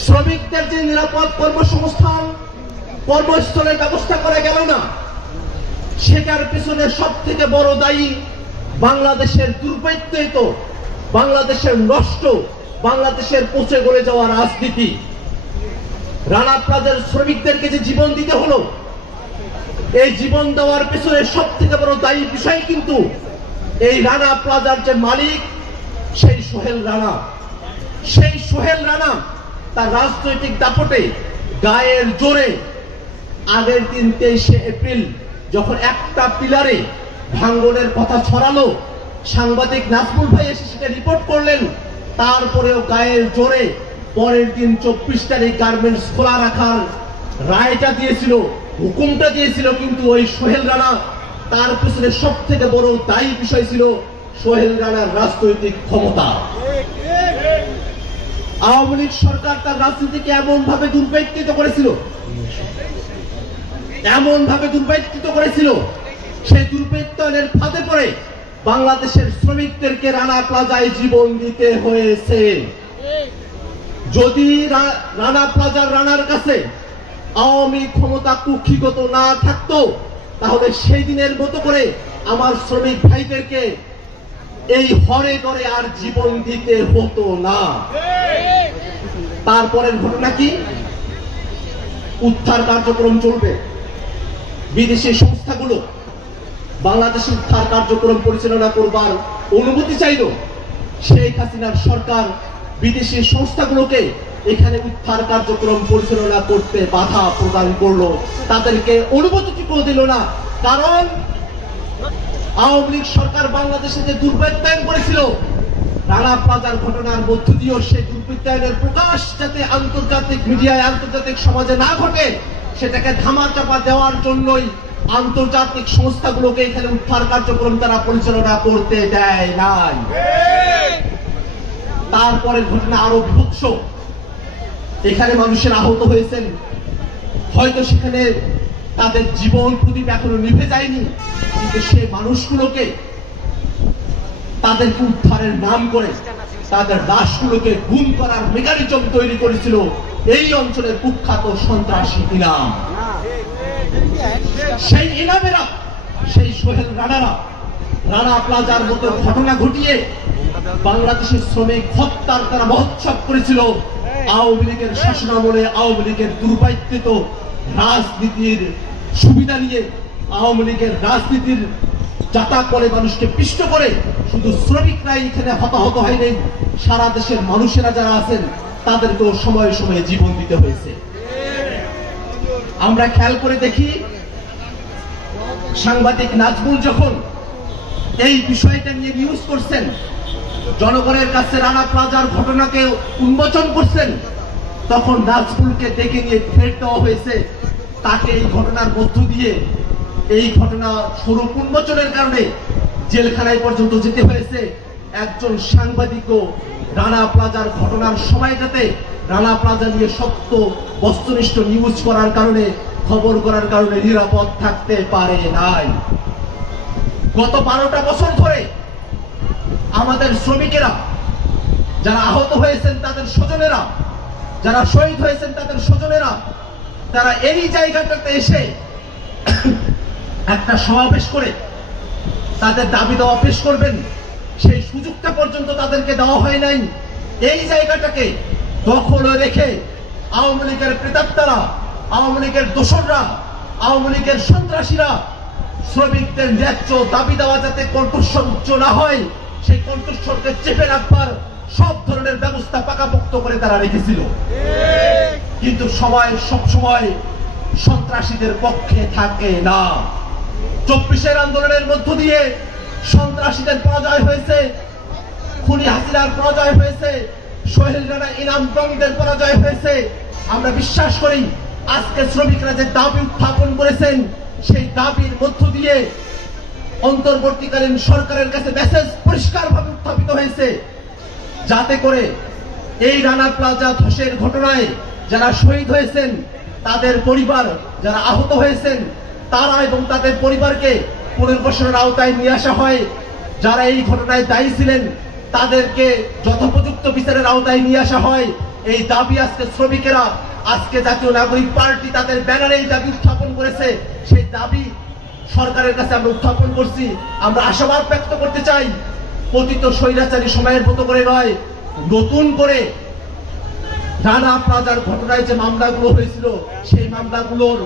শ্রমিকদের যে নিরাপদ কর্মসংস্থান কর্মস্থলের ব্যবস্থা করা গেল না, সেটার পিছনে সব থেকে বড় দায়ী বাংলাদেশের দুর্বৃত্তায়িত, বাংলাদেশের নষ্ট, বাংলাদেশের পচে গলে যাওয়া রাজনীতি। রানা প্লাজার শ্রমিকদেরকে যে জীবন দিতে হলো, এই জীবন দেওয়ার পিছনে সব থেকে বড় দায়ী বিষয় কিন্তু এই রানা প্লাজার যে মালিক, সেই সোহেল রানা। সেই সোহেল রানা তার রাজনৈতিক দাপটে গায়ের জোরে আগের দিন 23শে এপ্রিল যখন একটা পিলারে ভাঙ্গনের কথা ছড়ালো, সাংবাদিক নাজমুল ভাই এসে সেটা রিপোর্ট করলেন, তারপরেও গায়ের জোরে পরের দিন 24 তারিখ গার্মেন্টস খোলা রাখার রায়টা দিয়েছিল, হুকুমটা দিয়েছিল। কিন্তু ওই সোহেল রানা, তার পিছনে সব থেকে বড় দায়ী বিষয় ছিল সোহেল রানার রাজনৈতিক ক্ষমতা। আওয়ামী লীগ সরকার তার রাজনীতিকে এমন ভাবে দুর্বৃত্তিত করেছিল, সেই দুর্বৃত্তায়নের ফাঁদে পড়ে বাংলাদেশের শ্রমিকদেরকে রানা প্লাজায় জীবন দিতে হয়েছে। যদি রানা প্লাজার রানার কাছে আওয়ামী ক্ষমতা কুক্ষিগত না থাকতো, তাহলে সেই দিনের মতো করে আমার শ্রমিক ভাইদেরকে এই হরে দরে আর জীবন দিতে হতো না। তারপরের ঘটনা কি? উদ্ধার কার্যক্রম চলবে। বিদেশি সংস্থাগুলো বাংলাদেশে উদ্ধার কার্যক্রম পরিচালনা করবার অনুমতি চাইল। শেখ হাসিনার সরকার বিদেশি সংস্থাগুলোকে এখানে উদ্ধার কার্যক্রম পরিচালনা করতে বাধা প্রদান করলো, তাদেরকে অনুমতিটুকু দিল না। কারণ আওয়ামী লীগ সরকার বাংলাদেশে যে দুর্বৃত্তায়ন করেছিল, রানা প্লাজার ঘটনার মধ্য দিয়েও সেই দুর্বৃত্তায়নের প্রকাশ যাতে আন্তর্জাতিক মিডিয়ায়, আন্তর্জাতিক সমাজে না ঘটে, সেটাকে ধামাচাপা দেওয়ার জন্যই আন্তর্জাতিক সংস্থাগুলোকে এখানে উদ্ধার কার্যক্রম তারা পরিচালনা করতে দেয় নাই। তারপরের ঘটনা আরো বিভৎস। এখানে মানুষের আহত হয়েছেন, হয়তো সেখানে তাদের জীবন প্রদীপ এখনো নিভে যায়নি, কিন্তু সে মানুষগুলোকে তাদেরকে উদ্ধারের নাম করে তাদের লাশগুলোকে গুম করার মেকানিজম তৈরি করেছিল এই অঞ্চলের কুখ্যাত সন্ত্রাসী ইনাম। সেই ইনামেরা, সেই সোহেল রানারা রানা প্লাজার মতো ঘটনা ঘটিয়ে বাংলাদেশের শ্রমিক হত্যার তারা মহোৎসব করেছিল। আওয়ামী লীগের শাসনামলে আওয়ামী লীগের দুর্বৃত্তায়িত রাজনীতির সুবিধা নিয়ে, আওয়ামী লীগের রাজনীতির যাতা করে মানুষকে পিষ্ট করে শুধু শ্রমিকরাই এখানে হতাহত হয়নি, সারা দেশের মানুষেরা যারা আছেন তাদেরকেও সময়ে সময়ে জীবন দিতে হয়েছে। আমরা খেয়াল করে দেখি, সাংবাদিক নাজমুল যখন এই বিষয়টা নিয়ে নিউজ করছেন, জনগণের কাছে রানা প্লাজার ঘটনাকে উন্মোচন করছেন, তখন নাজমুলকে ডেকে নিয়ে থ্রেট দেওয়া হয়েছে, তাকে এই ঘটনার মধ্য দিয়ে, এই ঘটনা স্বরূপ উন্মোচনের কারণে জেলখানায় পর্যন্ত যেতে হয়েছে। একজন সাংবাদিকও রানা প্লাজার ঘটনার সময়টাতে রানা প্লাজা নিয়ে সত্য বস্তুনিষ্ঠ নিউজ করার কারণে, খবর করার কারণে নিরাপদ থাকতে পারে নাই। গত 12টা বছর ধরে আমাদের শ্রমিকেরা, যারা আহত হয়েছেন তাদের স্বজনেরা, যারা শহীদ হয়েছেন তাদের স্বজনেরা, তারা এই জায়গাটাতে এসে একটা সমাবেশ করে তাদের দাবি দেওয়া পেশ করবেন, সেই সুযোগটা পর্যন্ত তাদেরকে দেওয়া হয় নাই। এই জায়গাটাকে দখলে রেখে আওয়ামী লীগের প্রেতাত্মারা, আওয়ামী লীগের দোসররা, আওয়ামী লীগের সন্ত্রাসীরা শ্রমিকদের ন্যায্য দাবি দেওয়া যাতে কণ্ঠস্বর উচ্চ না হয়, সেই কণ্ঠস্বরকে চেপে রাখবার সব ধরনের ব্যবস্থা পাকাপোক্ত করে তারা রেখেছিল। কিন্তু সব সময় সন্ত্রাসীদের পক্ষে থাকে না। 24-এর আন্দোলনের মধ্য দিয়ে সন্ত্রাসীদের পরাজয় হয়েছে, খুনি হাসিনার পরাজয় হয়েছে, সোহেল রানা ইনাম দ্বন্দ্বের পরাজয় হয়েছে। আমরা বিশ্বাস করি আজকে শ্রমিকরা যে দাবি উত্থাপন করেছেন, সেই দাবির মধ্য দিয়ে অন্তর্বর্তীকালীন সরকারের কাছে মেসেজ পরিষ্কারভাবে উত্থাপিত হয়েছে, যাতে করে এই রানা প্লাজা ধসের ঘটনায় যারা শহীদ হয়েছেন, তাদের পরিবার, যারা আহত হয়েছেন, তারা এবং তাদের পরিবারকে পুনর্বাসনের আওতায় নিয়ে আসা হয়। যারা এই ঘটনায় দায়ী ছিলেন তাদেরকে যথোপযুক্ত বিচারের আওতায় নিয়ে আসা হয়। এই দাবি আজকে শ্রমিকেরা, আজকে জাতীয় নাগরিক পার্টি তাদের ব্যানারে এই দাবি উত্থাপন করেছে। সেই দাবি সরকারের কাছে আমরা উত্থাপন করছি। আমরা আশাবাদ ব্যক্ত করতে চাই, পতিত স্বৈরাচারী সময়ের মতো করে নয়, নতুন করে রানা প্লাজার ঘটনায় যে মামলাগুলো হয়েছিল সেই মামলাগুলোর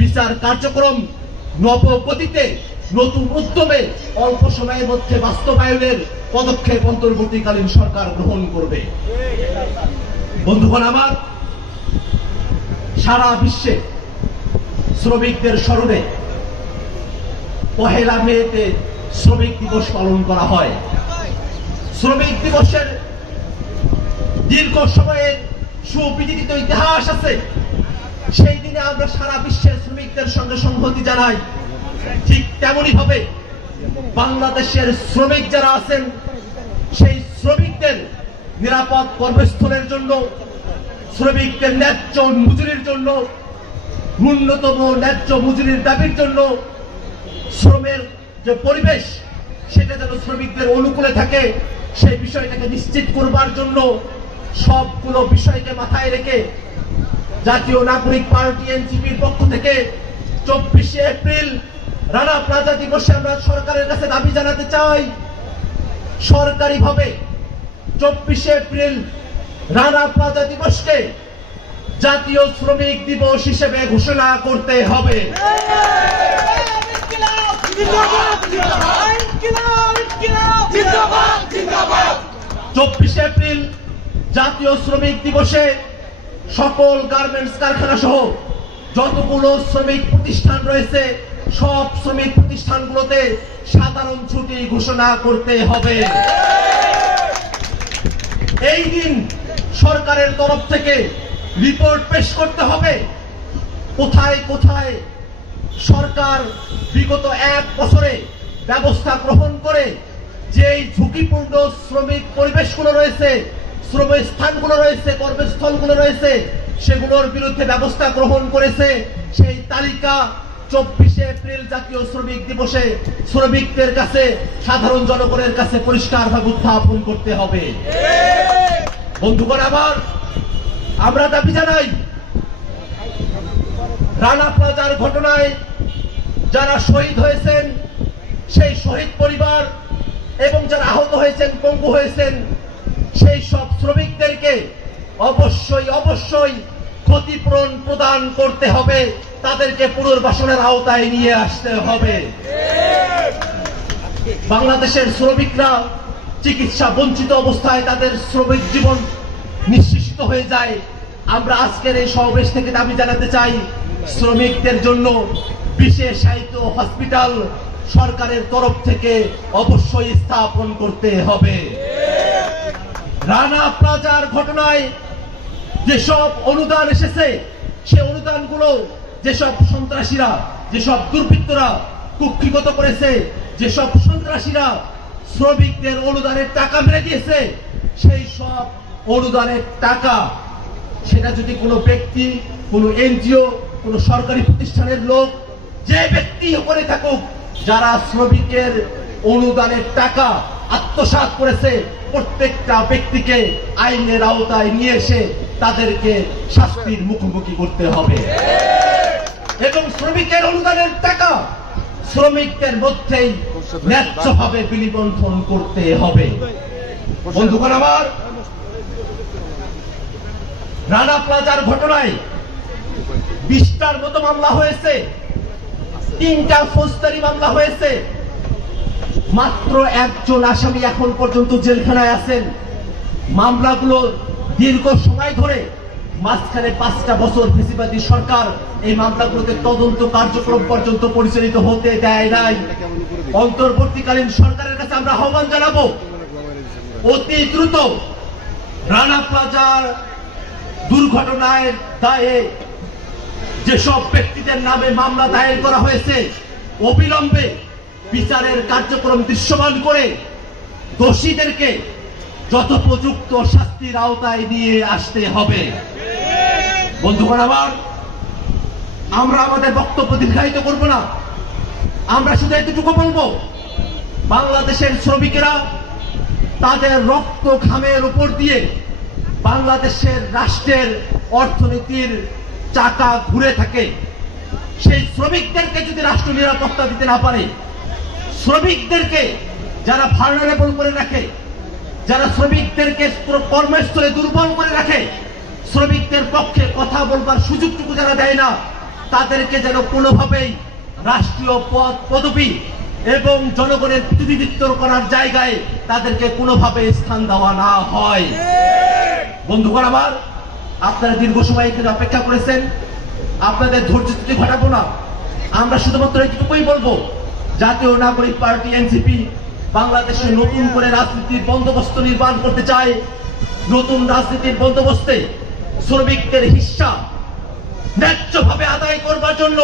বিচার কার্যক্রম নবগতিতে নতুন উদ্যমে অল্প সময়ের মধ্যে বাস্তবায়নের পদক্ষেপ অন্তর্বর্তীকালীন সরকার গ্রহণ করবে। বন্ধুগণ আমার, সারা বিশ্বে শ্রমিকদের স্মরণে 1 মেতে শ্রমিক দিবস পালন করা হয়। শ্রমিক দিবসের দীর্ঘ সময়ের সুবিদিত ইতিহাস আছে। সেই দিনে আমরা সারা বিশ্বের শ্রমিকদের সঙ্গে সংহতি জানাই। ঠিক তেমনি ভাবে বাংলাদেশের শ্রমিক যারা আছেন সেই শ্রমিকদের নিরাপদ কর্মস্থলের জন্য, শ্রমিকদের ন্যায্য মজুরির জন্য, ন্যূনতম ন্যায্য মজুরির দাবির জন্য, শ্রমের যে পরিবেশ সেটা যেন শ্রমিকদের অনুকূলে থাকে সেই বিষয়টাকে নিশ্চিত করবার জন্য সবগুলো বিষয়কে মাথায় রেখে জাতীয় নাগরিক পার্টি এনসিপির পক্ষ থেকে 24শে এপ্রিল রানা প্লাজা দিবসে আমরা সরকারের কাছে দাবি জানাতে চাই, সরকারিভাবে 24শে এপ্রিল রানা প্লাজা দিবসকে জাতীয় শ্রমিক দিবস হিসেবে ঘোষণা করতে হবে। 24শে এপ্রিল জাতীয় শ্রমিক দিবসে সকল গার্মেন্টস কারখানা সহ যতগুলো শ্রমিক প্রতিষ্ঠান রয়েছে সব শ্রমিক প্রতিষ্ঠানগুলোতে সাধারণ ছুটি ঘোষণা করতে হবে। এই দিন সরকারের তরফ থেকে রিপোর্ট পেশ করতে হবে কোথায় কোথায় সরকার বিগত 1 বছরে ব্যবস্থা গ্রহণ করে যেই ঝুঁকিপূর্ণ শ্রমিক পরিবেশগুলো রয়েছে, শ্রমিক স্থানগুলো রয়েছে, কর্মস্থলগুলো রয়েছে, সেগুলোর বিরুদ্ধে ব্যবস্থা গ্রহণ করেছে। সেই তালিকা 24শে এপ্রিল জাতীয় শ্রমিক দিবসে শ্রমিকদের কাছে, সাধারণ জনগণের কাছে পরিষ্কারভাবে উত্থাপন করতে হবে। বন্ধুগণ আমার, আমরা দাবি জানাই, রানা প্লাজার ঘটনায় যারা শহীদ হয়েছেন সেই শহীদ পরিবার এবং যারা আহত হয়েছেন, পঙ্গু হয়েছেন, সেই সব শ্রমিকদেরকে অবশ্যই অবশ্যই ক্ষতিপূরণ প্রদান করতে হবে, তাদেরকে পুনর্বাসনের আওতায় নিয়ে আসতে হবে। বাংলাদেশের শ্রমিকরা চিকিৎসা বঞ্চিত অবস্থায় তাদের শ্রমিক জীবন নিঃশেষিত হয়ে যায়। আমরা আজকের এই সমাবেশ থেকে দাবি জানাতে চাই, শ্রমিকদের জন্য বিশেষায়িত হসপিটাল সরকারের তরফ থেকে অবশ্যই স্থাপন করতে হবে। রানা প্লাজার ঘটনায় যেসব অনুদান এসেছে সেই অনুদানগুলো যেসব সন্ত্রাসীরা, যেসব দুর্বৃত্তরা কুক্ষিগত করেছে, যেসব সন্ত্রাসীরা শ্রমিকদের অনুদানের টাকা মেরে দিয়েছে, সেই সব অনুদানের টাকা সেটা যদি কোনো ব্যক্তি, কোনো এনজিও, কোনো সরকারি প্রতিষ্ঠানের লোক, যে ব্যক্তি করে থাকুক, যারা শ্রমিকের অনুদানের টাকা আত্মসাৎ করেছে, প্রত্যেকটা ব্যক্তিকে আইনের আওতায় নিয়ে এসে তাদেরকে শাস্তির মুখোমুখি করতে হবে এবং শ্রমিকের অনুদানের টাকা শ্রমিকদের মধ্যেই ন্যায্যভাবে বিলিবন্ধন করতে হবে। বন্ধুগণ আমার, রানা প্লাজার ঘটনায় 20টার মতো মামলা হয়েছে, 3টা ফৌজদারি মামলা হয়েছে, মাত্র 1জন আসামি এখন পর্যন্ত জেলখানায় আছেন। মামলাগুলো দীর্ঘ সময় ধরে, মাঝখানে 5টা বছর ফেসিবাদী সরকার এই মামলাগুলোতে তদন্ত কার্যক্রম পর্যন্ত পরিচালিত হতে দেয় নাই। অন্তর্বর্তীকালীন সরকারের কাছে আমরা আহ্বান জানাবো, অতি দ্রুত রানা প্লাজার দুর্ঘটনায় দায়ে যেসব ব্যক্তিদের নামে মামলা দায়ের করা হয়েছে অবিলম্বে বিচারের কার্যক্রম দৃশ্যমান করে দোষীদেরকে যথোপযুক্ত শাস্তির আওতায় নিয়ে আসতে হবে। বন্ধুগণ আমার, আমরা আমাদের বক্তব্য দীর্ঘায়িত করব না, আমরা শুধু এতটুকু বলবো, বাংলাদেশের শ্রমিকেরা তাদের রক্ত ঘামের উপর দিয়ে বাংলাদেশের রাষ্ট্রের অর্থনীতির চাকা ঘুরে থাকে, সেই শ্রমিকদেরকে যদি রাষ্ট্র নিরাপত্তা দিতে না পারে, শ্রমিকদেরকে যারা ভালনারেবল করে রাখে, যারা শ্রমিকদেরকে কর্মস্থলে দুর্বল করে রাখে, শ্রমিকদের পক্ষে কথা বলবার সুযোগটুকু যারা দেয় না, তাদেরকে যেন কোনোভাবেই রাষ্ট্রীয় পদ পদবি এবং জনগণের প্রতিনিধিত্ব করার জায়গায় তাদেরকে কোনোভাবে স্থান দেওয়া না হয়। বন্ধুগণ আমার, আপনারা দীর্ঘ সময় এখানে অপেক্ষা করেছেন, আপনাদের ধৈর্য চ্যুতি ঘটাবো না। আমরা শুধুমাত্র এইটুকুই বলবো, জাতীয় নাগরিক পার্টি এনসিপি বাংলাদেশে নতুন করে রাজনীতির বন্দোবস্ত নির্মাণ করতে চায়। নতুন রাজনীতির বন্দোবস্তে শ্রমিকদের হিস্সা ন্যায্যভাবে আদায় করবার জন্য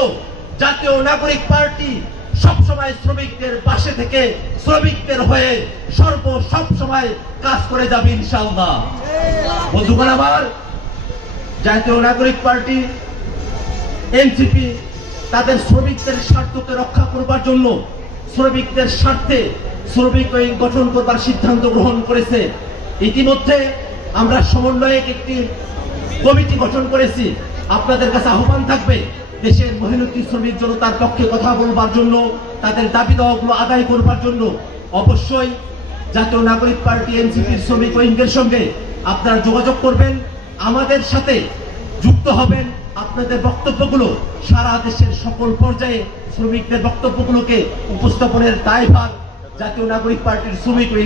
জাতীয় নাগরিক পার্টি সবসময় শ্রমিকদের পাশে থেকে শ্রমিকদের হয়ে সব সময় কাজ করে যাবে ইনশাআল্লাহ। বন্ধুগণ আমার, জাতীয় নাগরিক পার্টি এনসিপি তাদের শ্রমিকদের স্বার্থকে রক্ষা করবার জন্য শ্রমিকদের স্বার্থে শ্রমিক আইন গঠন করবার সিদ্ধান্ত গ্রহণ করেছে। ইতিমধ্যে আমরা সমন্বয়ক একটি কমিটি গঠন করেছি। আপনাদের কাছে আহ্বান থাকবে, দেশের মেহনতি শ্রমিক জনতার পক্ষে কথা বলবার জন্য, তাদের দাবি দাওয়াগুলো আদায় করবার জন্য অবশ্যই জাতীয় নাগরিক পার্টি এনসিপির শ্রমিক উইংয়ের সঙ্গে আপনারা যোগাযোগ করবেন, আমাদের সাথে যুক্ত হবেন। আপনাদের বক্তব্যগুলো সারা দেশের সকল পর্যায়ে শ্রমিকদের বক্তব্যগুলোকে উপস্থাপনের দায়ভার জাতীয় নাগরিক পার্টির শ্রমিক